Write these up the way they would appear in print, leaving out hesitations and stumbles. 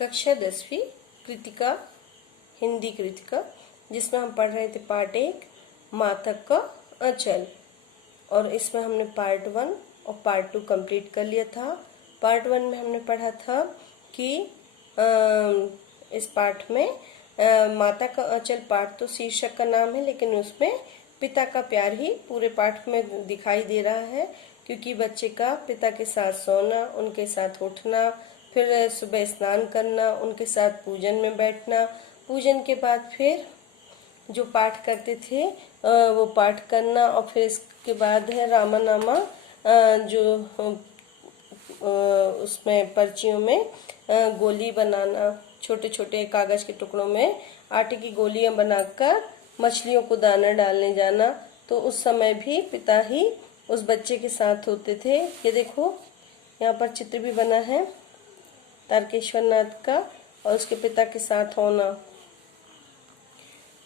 कक्षा 10वीं कृतिका, हिंदी कृतिका, जिसमें हम पढ़ रहे थे पार्ट 1 मातक का आंचल। और इसमें हमने पार्ट 1 और पार्ट 2 कंप्लीट कर लिया था। पार्ट 1 में हमने पढ़ा था कि इस पाठ में माता का आंचल पाठ तो शीर्षक का नाम है, लेकिन उसमें पिता का प्यार ही पूरे पाठ में दिखाई दे रहा है, क्योंकि बच्चे का पिता के साथ सोना, उनके साथ उठना, फिर सुबह स्नान करना, उनके साथ पूजन में बैठना, पूजन के बाद फिर जो पाठ करते थे वो पाठ करना, और फिर इसके बाद है रामा नामा, जो उसमें पर्चियों में गोली बनाना, छोटे छोटे कागज के टुकड़ों में आटे की गोलियां बनाकर मछलियों को दाना डालने जाना। तो उस समय भी पिता ही उस बच्चे के साथ होते थे। ये देखो यहाँ पर चित्र भी बना है तारकेश्वर नाथ का और उसके पिता के साथ होना।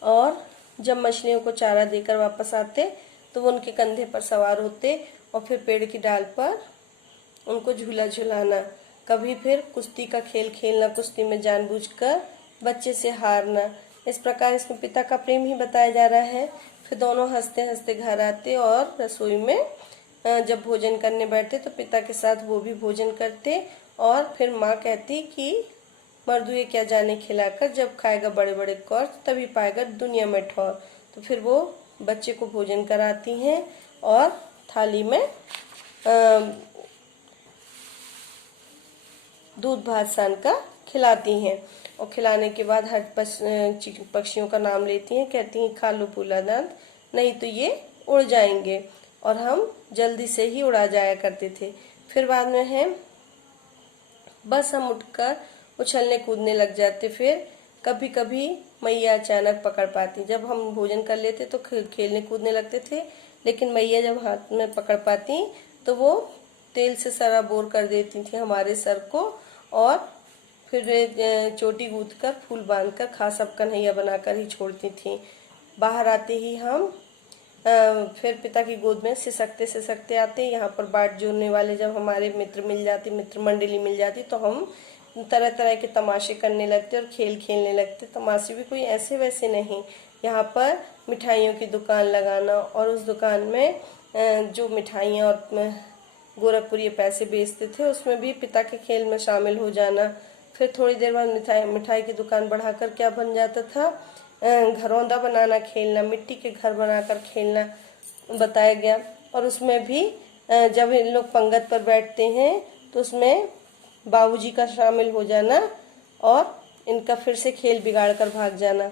और जब मछलियों को चारा देकर वापस आते तो वो उनके कंधे पर सवार होते और फिर पेड़ की डाल पर उनको झूला झुलाना। कभी फिर कुश्ती का खेल खेलना, कुश्ती में जानबूझकर बच्चे से हारना। इस प्रकार इसमें पिता का प्रेम ही बताया जा रहा है। फिर दोनों हंसते हंसते घर आते और रसोई में जब भोजन करने बैठते तो पिता के साथ वो भी भोजन करते। और फिर माँ कहती कि मर्दुए क्या जाने खिलाकर, जब खाएगा बड़े बड़े कौर तभी पाएगा दुनिया में ठौर। तो फिर वो बच्चे को भोजन कराती हैं और थाली में दूध भात सान का खिलाती हैं। और खिलाने के बाद हर पक्षियों का नाम लेती हैं, कहती हैं खा लो फूला दांत, नहीं तो ये उड़ जाएंगे। और हम जल्दी से ही उड़ा जाया करते थे। फिर बाद में है बस हम उठकर उछलने कूदने लग जाते। फिर कभी कभी मैया अचानक पकड़ पाती। जब हम भोजन कर लेते तो खेलने कूदने लगते थे, लेकिन मैया जब हाथ में पकड़ पाती तो वो तेल से सराबोर कर देती थी हमारे सर को, और फिर चोटी गूंथ कर फूल बांधकर खासा कन्हैया बनाकर ही छोड़ती थी। बाहर आते ही हम फिर पिता की गोद में सिसकते सिसकते आते। यहाँ पर बाट जोड़ने वाले जब हमारे मित्र मिल जाते, मित्र मंडली मिल जाती, तो हम तरह तरह के तमाशे करने लगते और खेल खेलने लगते। तमाशे भी कोई ऐसे वैसे नहीं, यहाँ पर मिठाइयों की दुकान लगाना और उस दुकान में जो मिठाइयाँ और गोरखपुरी पैसे बेचते थे उसमें भी पिता के खेल में शामिल हो जाना। फिर थोड़ी देर बाद मिठाई की दुकान बढ़ाकर क्या बन जाता था, घरौंदा बनाना खेलना, मिट्टी के घर बनाकर खेलना बताया गया। और उसमें भी जब इन लोग पंगत पर बैठते हैं तो उसमें बाबूजी का शामिल हो जाना और इनका फिर से खेल बिगाड़ कर भाग जाना।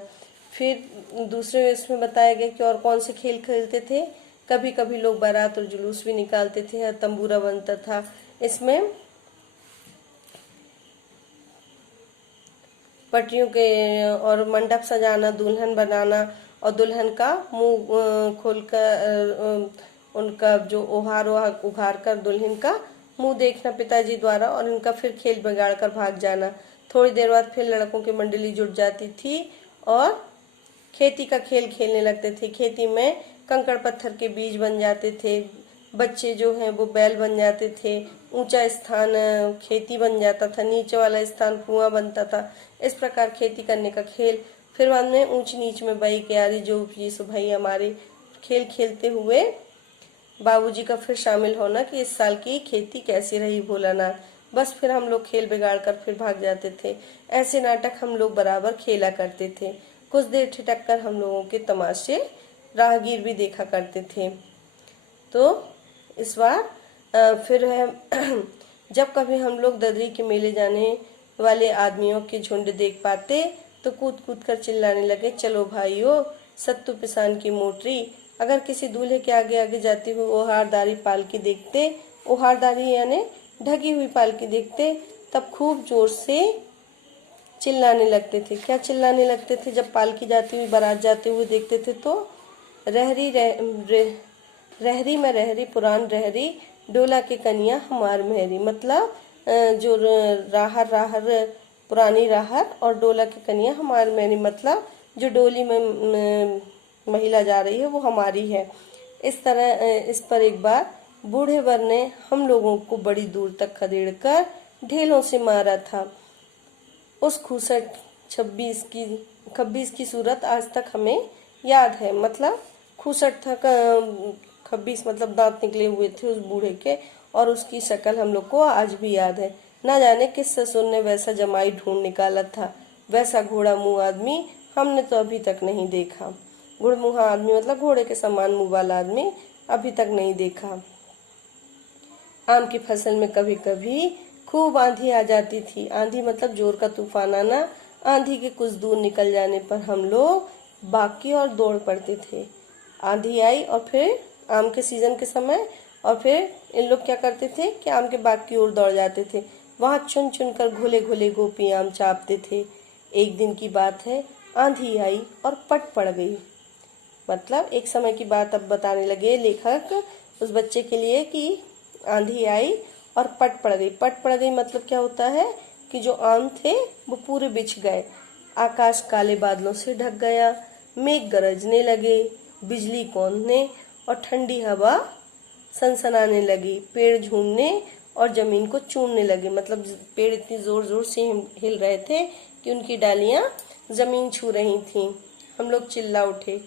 फिर दूसरे इसमें बताया गया कि और कौन से खेल खेलते थे। कभी कभी लोग बारात और जुलूस भी निकालते थे, तंबूरा बनता था। इसमें पटरियों के और मंडप सजाना, दुल्हन बनाना और दुल्हन का मुंह खोलकर उनका जो ओहार उघार कर दुल्हन का मुंह देखना पिताजी द्वारा, और इनका फिर खेल बिगाड़ कर भाग जाना। थोड़ी देर बाद फिर लड़कों की मंडली जुट जाती थी और खेती का खेल खेलने लगते थे। खेती में कंकड़ पत्थर के बीज बन जाते थे, बच्चे जो हैं वो बैल बन जाते थे, ऊंचा स्थान खेती बन जाता था, नीचे वाला स्थान कुआं बनता था। इस प्रकार खेती करने का खेल। फिर बाद में ऊंच नीच में बई क्यारी, जो ये सो भाई हमारे खेल खेलते हुए बाबूजी का फिर शामिल होना कि इस साल की खेती कैसी रही भोलानाथ। बस फिर हम लोग खेल बिगाड़ कर फिर भाग जाते थे। ऐसे नाटक हम लोग बराबर खेला करते थे। कुछ देर ठिठक कर हम लोगों के तमाशे राहगीर भी देखा करते थे। तो इस बार फिर है जब कभी हम लोग ददरी के मेले जाने वाले आदमियों के झुंड देख पाते तो कूद कूद कर चिल्लाने लगे, चलो भाइयों सत्तू पिसान की मोटरी। अगर किसी दूल्हे के आगे आगे जाती हुई ओहारदारी पालकी देखते, ओहारदारी यानी ढकी हुई पालकी देखते, तब खूब जोर से चिल्लाने लगते थे। क्या चिल्लाने लगते थे? जब पालकी जाती हुई बारात जाते हुए देखते थे तो रहरी रहरी में रहरी पुरान रहरी, डोला के कन्या हमार मेहरी। मतलब जो राहर राहर पुरानी राहर और डोला की कन्या हमार मेहरी, मतलब जो डोली में महिला जा रही है वो हमारी है। इस तरह इस पर एक बार बूढ़े वर ने हम लोगों को बड़ी दूर तक खदेड़ कर ढेलों से मारा था। उस खूसट खब्बीस की सूरत आज तक हमें याद है। मतलब खूसट था, खब्बीस मतलब दांत निकले हुए थे उस बूढ़े के, और उसकी शक्ल हम लोग को आज भी याद है। ना जाने किस ससुर ने वैसा जमाई ढूंढ निकाला था, वैसा घोड़ा मुंह आदमी हमने तो अभी तक नहीं देखा। घुड़मुहा आदमी मतलब घोड़े के समान मुंह वाला आदमी अभी तक नहीं देखा। आम की फसल में कभी कभी खूब आंधी आ जाती थी। आंधी मतलब जोर का तूफान आना। आंधी के कुछ दूर निकल जाने पर हम लोग बाग की ओर दौड़ पड़ते थे। आंधी आई और फिर आम के सीजन के समय, और फिर इन लोग क्या करते थे कि आम के बाग की ओर दौड़ जाते थे। वहां चुन चुन कर घुले घुले गोपी आम चापते थे। एक दिन की बात है, आंधी आई और पट पड़ गई। मतलब एक समय की बात अब बताने लगे लेखक उस बच्चे के लिए कि आंधी आई और पट पड़ गई। पट पड़ गई मतलब क्या होता है कि जो आम थे वो पूरे बिछ गए। आकाश काले बादलों से ढक गया, मेघ गरजने लगे, बिजली कौंधने और ठंडी हवा सनसनाने लगी। पेड़ झूमने और जमीन को चूमने लगे। मतलब पेड़ इतनी जोर जोर से हिल रहे थे कि उनकी डालियां जमीन छू रही थीं। हम लोग चिल्ला उठे,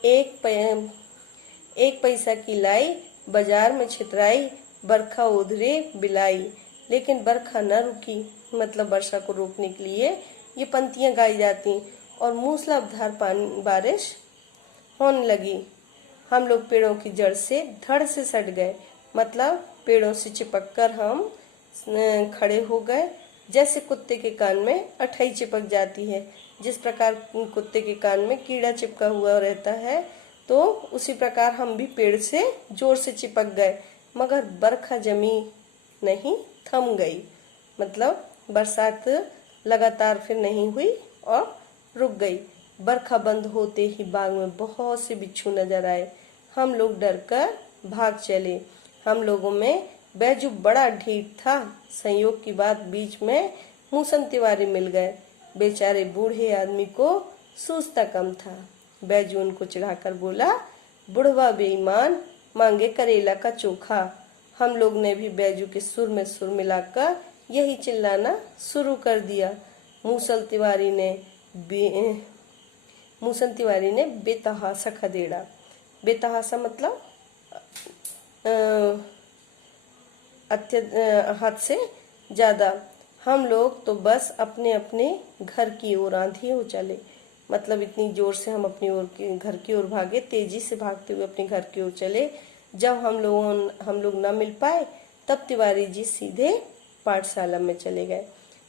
एक पैसा की लाई, बाजार में छितराई, बरखा उधरे बिलाई। लेकिन बरखा न रुकी। मतलब वर्षा को रोकने के लिए ये पंक्तियां गाई जाती और मूसलाधार पानी बारिश होने लगी। हम लोग पेड़ों की जड़ से धड़ से सट गए। मतलब पेड़ों से चिपक कर हम खड़े हो गए। जैसे कुत्ते के कान में अठई चिपक जाती है, जिस प्रकार कुत्ते के कान में कीड़ा चिपका हुआ रहता है, तो उसी प्रकार हम भी पेड़ से जोर से चिपक गए। मगर बरखा जमी नहीं, थम गई। मतलब बरसात लगातार फिर नहीं हुई और रुक गई। बरखा बंद होते ही बाग में बहुत से बिच्छू नजर आए। हम लोग डरकर भाग चले। हम लोगों में बैजू बड़ा ढीठ था। संयोग की बात बीच में मूसन तिवारी मिल गए। बेचारे बूढ़े आदमी को सूझता कम था। बैजू उनको चिढ़ाकर बोला, बुढ़वा बेईमान, मांगे करेला का चोखा। हम लोग ने भी बैजू के सुर में सुर मिलाकर यही चिल्लाना शुरू कर दिया। मूसल तिवारी ने बेतहासा खदेड़ा। बेतहासा मतलब हद से ज्यादा। हम लोग तो बस अपने अपने घर की ओर आंधी हो चले। मतलब इतनी जोर से हम अपनी घर की ओर भागे, तेजी से भागते हुए अपने घर की ओर चले। जब हम लोग न मिल पाए तब तिवारी जी सीधे पाठशाला में चले गए।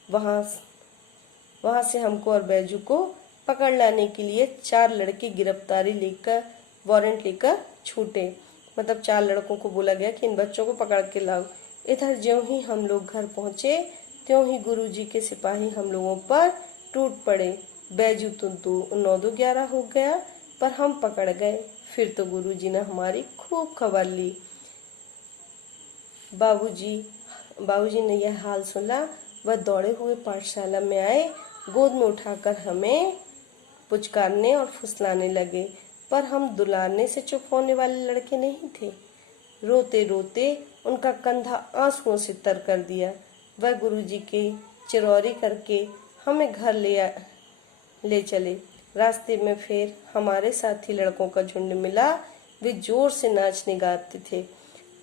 वहां से हमको और बैजू को पकड़ लाने के लिए 4 लड़के गिरफ्तारी लेकर वारंट लेकर छूटे। मतलब 4 लड़कों को बोला गया कि इन बच्चों को पकड़ के लाओ। इधर ज्यों ही हम लोग घर पहुंचे त्यों ही गुरुजी के सिपाही हम लोगों पर टूट पड़े। बैजू तो 9-11 हो गया, पर हम पकड़ गए। फिर तो गुरुजी ने हमारी खूब खबर ली। बाबूजी ने यह हाल सुना, वह दौड़े हुए पाठशाला में आए। गोद में उठाकर हमें पुचकारने और फुसलाने लगे। पर हम दुलारने से चुप होने वाले लड़के नहीं थे। रोते रोते उनका कंधा आंसुओं से तर कर दिया। वह गुरुजी की चिरौरी करके हमें घर ले चले। रास्ते में फिर हमारे साथी लड़कों का झुंड मिला। वे जोर से नाचने गाते थे।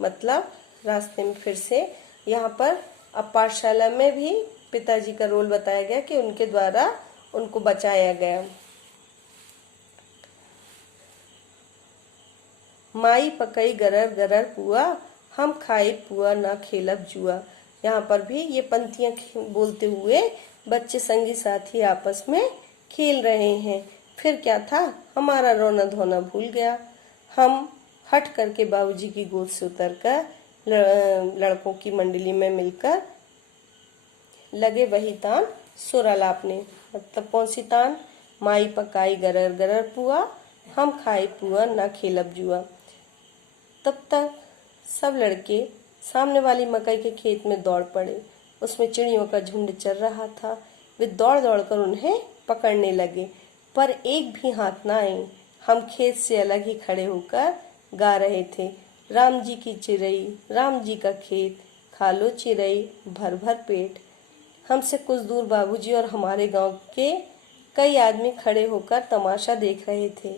मतलब रास्ते में फिर से यहाँ पर अब पाठशाला में भी पिताजी का रोल बताया गया कि उनके द्वारा उनको बचाया गया। माई पकई गरर गरर पुआ, हम खाए पुआ ना खेलब जुआ। यहाँ पर भी ये पंक्तियां बोलते हुए बच्चे संगी साथी आपस में खेल रहे हैं। फिर क्या था, हमारा रोना धोना भूल गया। हम हट करके बाबूजी की गोद से उतरकर लड़कों की मंडली में मिलकर लगे वही तान सुर अलापने। मतलब कौन सी तान? माई पकाई गरर गरर पुआ, हम खाए पुआ ना खेलब जुआ। तब तक सब लड़के सामने वाली मकई के खेत में दौड़ पड़े। उसमें चिड़ियों का झुंड चल रहा था। वे दौड़ दौड़ कर उन्हें पकड़ने लगे, पर एक भी हाथ न आई। हम खेत से अलग ही खड़े होकर गा रहे थे, राम जी की चिरई, राम जी का खेत, खा लो चिरई भर भर पेट। हमसे कुछ दूर बाबूजी और हमारे गांव के कई आदमी खड़े होकर तमाशा देख रहे थे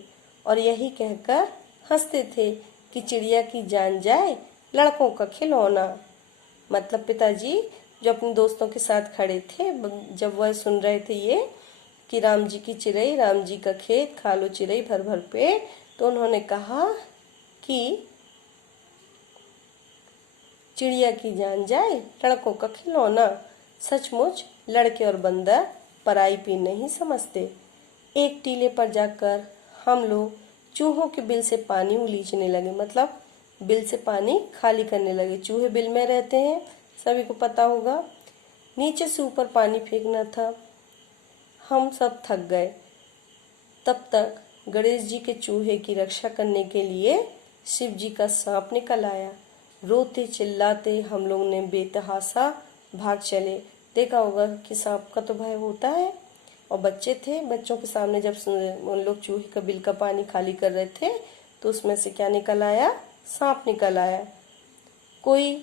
और यही कहकर हंसते थे कि चिड़िया की जान जाए लड़कों का खिलौना। मतलब पिताजी जो अपने दोस्तों के साथ खड़े थे, जब वह सुन रहे थे ये कि राम जी की चिड़ई, राम जी का खेत, खा लो चिड़ई भर भर पेट, तो उन्होंने कहा कि चिड़िया की जान जाए लड़कों का खिलौना। सचमुच लड़के और बंदर पराई पीर नहीं समझते। एक टीले पर जाकर हम लोग चूहों के बिल से पानी उलीचने लगे, मतलब बिल से पानी खाली करने लगे। चूहे बिल में रहते हैं, सभी को पता होगा। नीचे से ऊपर पानी फेंकना था। हम सब थक गए। तब तक गणेश जी के चूहे की रक्षा करने के लिए शिव जी का सांप निकल आया। रोते चिल्लाते हम लोग ने बेतहासा भाग चले। देखा होगा कि सांप का तो भय होता है, और बच्चे थे, बच्चों के सामने जब उन लोग चूहे का बिल का पानी खाली कर रहे थे तो उसमें से क्या निकल आया? सांप निकल आया। कोई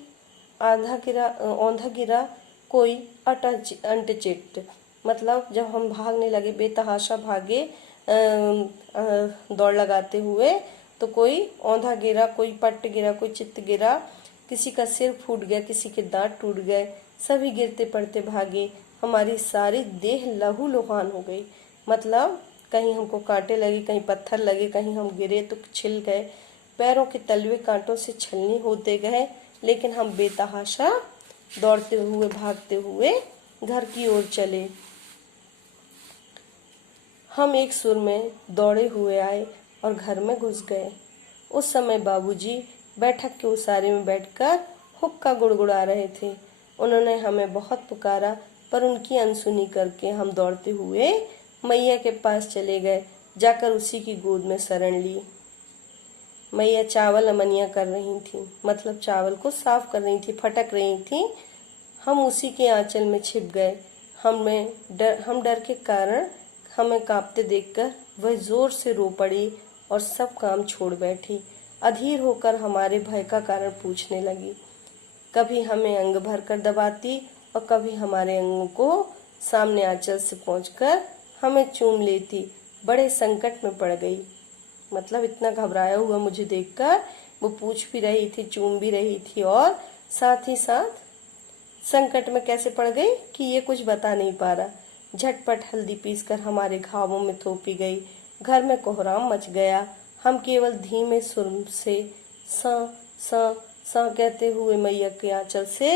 औंधा गिरा, कोई अंटचिट। मतलब जब हम भागने लगे, बेतहाशा भागे दौड़ लगाते हुए, तो कोई औंधा गिरा, कोई पट्ट गिरा, कोई चित्त गिरा, किसी का सिर फूट गया, किसी के दांत टूट गए। सभी गिरते पड़ते भागे। हमारी सारी देह लहू लुहान हो गई। मतलब कहीं हमको कांटे लगे, कहीं पत्थर लगे, कहीं हम गिरे तो छिल गए, पैरों के तलवे कांटों से छलनी होते गए। लेकिन हम बेतहाशा दौड़ते हुए भागते हुए घर की ओर चले। हम एक सुर में दौड़े हुए आए और घर में घुस गए। उस समय बाबूजी बैठक के उसारे में बैठकर हुक्का गुड़गुड़ा रहे थे। उन्होंने हमें बहुत पुकारा, पर उनकी अनसुनी करके हम दौड़ते हुए मैया के पास चले गए। जाकर उसी की गोद में शरण ली। मैया चावल अमनिया कर रही थी, मतलब चावल को साफ कर रही थी, फटक रही थी। हम उसी के आंचल में छिप गए। हम डर के कारण हमें कांपते देखकर वह जोर से रो पड़ी और सब काम छोड़ बैठी। अधीर होकर हमारे भय का कारण पूछने लगी। कभी हमें अंग भर कर दबाती और कभी हमारे अंगों को सामने आंचल से पहुंचकर हमें चूम लेती। बड़े संकट में पड़ गई। मतलब इतना घबराया हुआ मुझे देखकर वो पूछ भी रही थी, चूम भी रही थी, और साथ ही साथ संकट में कैसे पड़ गई कि ये कुछ बता नहीं पा रहा। झटपट हल्दी पीसकर हमारे घावों में थोपी गई। घर में कोहराम मच गया। हम केवल धीमे सुर से सा सा सा कहते हुए मैया के आंचल से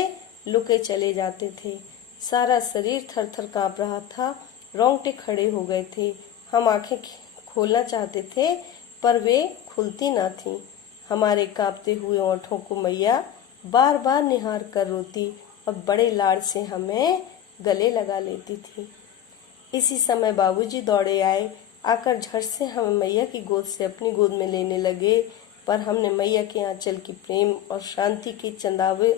लुके चले जाते थे। सारा शरीर थर थर कांप रहा था, रोंगटे खड़े हो गए थे। हम आंखें खोलना चाहते थे पर वे खुलती ना थीं। हमारे कांपते हुए ओंठों को मैया बार बार निहार कर रोती और बड़े लाड़ से हमें गले लगा लेती थी। इसी समय बाबूजी दौड़े आए। आकर झट से हमें मैया की गोद से अपनी गोद में लेने लगे, पर हमने मैया के आंचल की प्रेम और शांति की चंदावे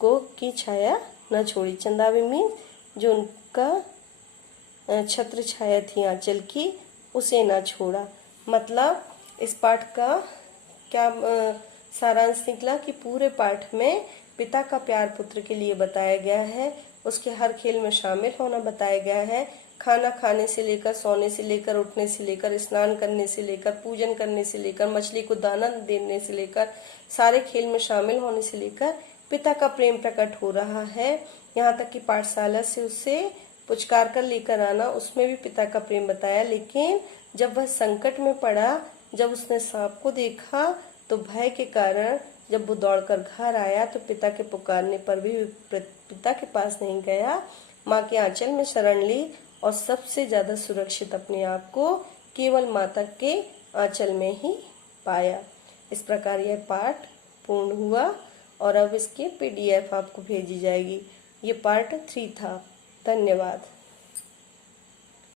को की छाया न छोड़ी। चंदावे मीन जो उनका छत्र छाया थी आंचल की, उसे न छोड़ा। मतलब इस पाठ का क्या सारांश निकला कि पूरे पाठ में पिता का प्यार पुत्र के लिए बताया गया है। उसके हर खेल में शामिल होना बताया गया है। खाना खाने से लेकर, सोने से लेकर, उठने से लेकर, स्नान करने से लेकर, पूजन करने से लेकर, मछली को दाना देने से लेकर, सारे खेल में शामिल होने से लेकर पिता का प्रेम प्रकट हो रहा है। यहाँ तक कि पाठशाला से उसे पुचकार कर लेकर आना, उसमें भी पिता का प्रेम बताया। लेकिन जब वह संकट में पड़ा, जब उसने सांप को देखा, तो भय के कारण जब वो दौड़कर घर आया तो पिता के पुकारने पर भी पिता के पास नहीं गया। माँ के आंचल में शरण ली और सबसे ज्यादा सुरक्षित अपने आप को केवल माता के आंचल में ही पाया। इस प्रकार यह पाठ पूर्ण हुआ और अब इसकी PDF आपको भेजी जाएगी। ये पार्ट 3 था। धन्यवाद।